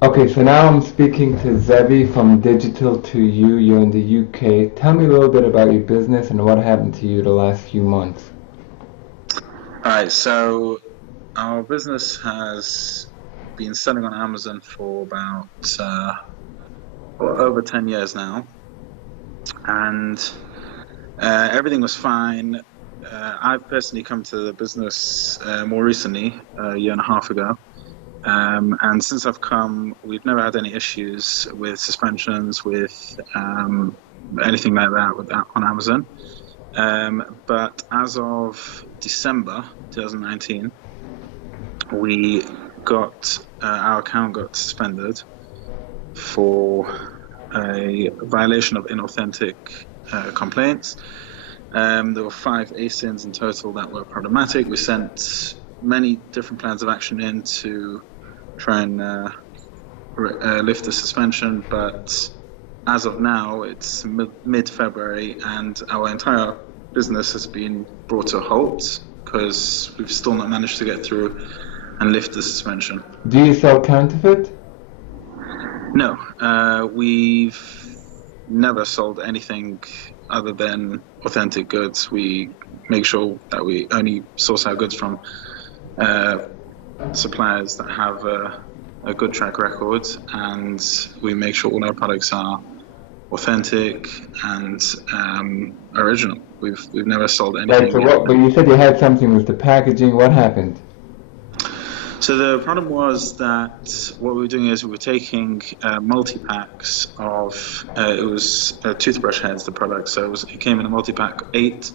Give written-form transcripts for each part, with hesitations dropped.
Okay, so now I'm speaking to Zebi from Digital to You. You're in the UK. Tell me a little bit about your business and what happened to you the last few months. All right, so our business has been selling on Amazon for about over 10 years now, and everything was fine. I've personally come to the business more recently, a year and a half ago, and since I've come, we've never had any issues with suspensions, with anything like that on Amazon. But as of December 2019, we got our account got suspended for a violation of inauthentic complaints. There were 5 ASINs in total that were problematic. We sent many different plans of action in to try and lift the suspension, but as of now, it's mid-February, and our entire business has been brought to a halt because we've still not managed to get through and lift the suspension. Do you sell counterfeit? No, we've never sold anything other than authentic goods. We make sure that we only source our goods from suppliers that have a good track record, and we make sure all our products are authentic and original. We've never sold Right, so anything. what, but you said you had something with the packaging. What happened? So the problem was that what we were doing is we were taking multi-packs of, it was toothbrush heads, the product, so it came in a multi-pack 8.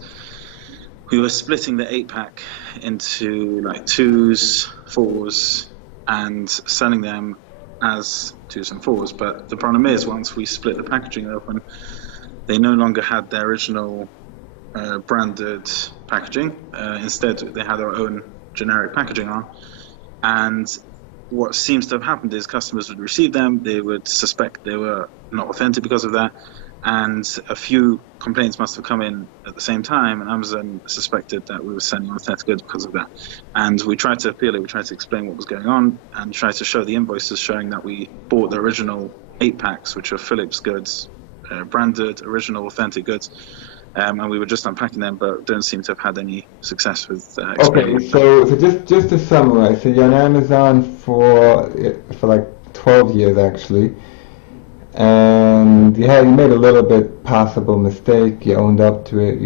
We were splitting the 8-pack into like 2s, 4s, and selling them as 2s and 4s. But the problem is, once we split the packaging open, they no longer had their original branded packaging. Instead, they had their own generic packaging on. And what seems to have happened is customers would receive them, they would suspect they were not authentic because of that, and a few complaints must have come in at the same time, and Amazon suspected that we were sending authentic goods because of that. And we tried to appeal it, we tried to explain what was going on, and tried to show the invoices showing that we bought the original 8-packs, which are Philips goods, branded, original, authentic goods. And we were just unpacking them, but don't seem to have had any success with explaining Okay, it. so just to summarize, so you're on Amazon for like 12 years actually, and you made a little bit possible mistake. You owned up to it.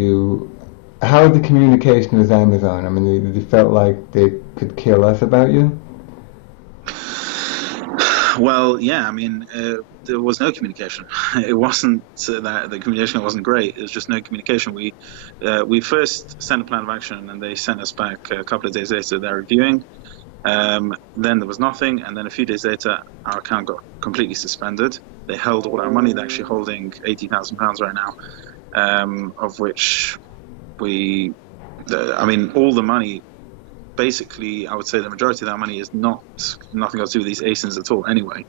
How was the communication with Amazon? I mean, you felt like they could care less about you. Well, yeah, I mean, there was no communication. It wasn't that the communication wasn't great. It was just no communication. We first sent a plan of action, and they sent us back a couple of days later. They're reviewing. Then there was nothing, and then a few days later, our account got completely suspended. They held all our money. They're actually holding £80,000 right now, of which I mean, all the money. Basically, I would say the majority of that money is nothing else to do with these ASINs at all anyway.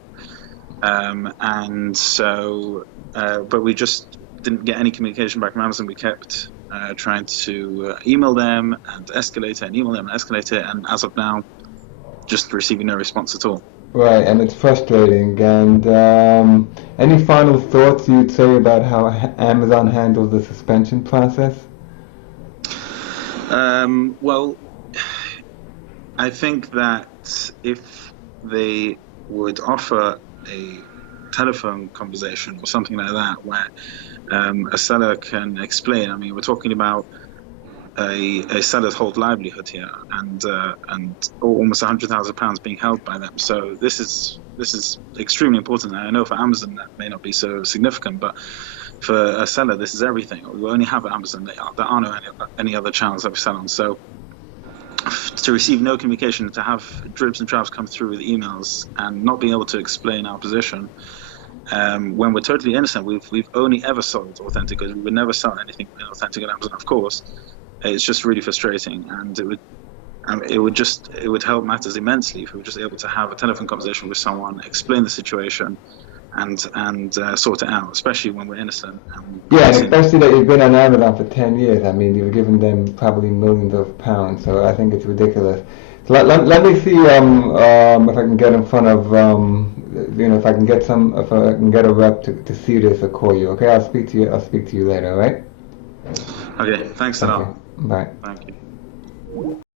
And so, but we just didn't get any communication back from Amazon. We kept trying to email them and escalate it, and email them and escalate it, and as of now, just receiving no response at all. Right, and it's frustrating. And any final thoughts you'd say about how Amazon handles the suspension process? Well, I think that if they would offer a telephone conversation or something like that, where a seller can explain. I mean, we're talking about a seller's whole livelihood here, and almost £100,000 being held by them. So this is extremely important. I know for Amazon that may not be so significant, but for a seller, this is everything. We only have at Amazon. There are no any other channels that we sell on. So to receive no communication, to have dribs and drabs come through with emails and not being able to explain our position, when we're totally innocent, we've only ever sold authentic goods. We would never sell anything inauthentic at Amazon, of course. It's just really frustrating, and it would help matters immensely if we were just able to have a telephone conversation with someone, explain the situation, and sort it out, especially when we're innocent. Yeah, and especially that you've been on Amazon for 10 years. I mean, you've given them probably millions of pounds, so I think it's ridiculous. So let me see if I can get in front of if I can get a rep to see this or call you. Okay, I'll speak to you later. All right? Okay, thanks a lot. Okay. Bye. Thank you.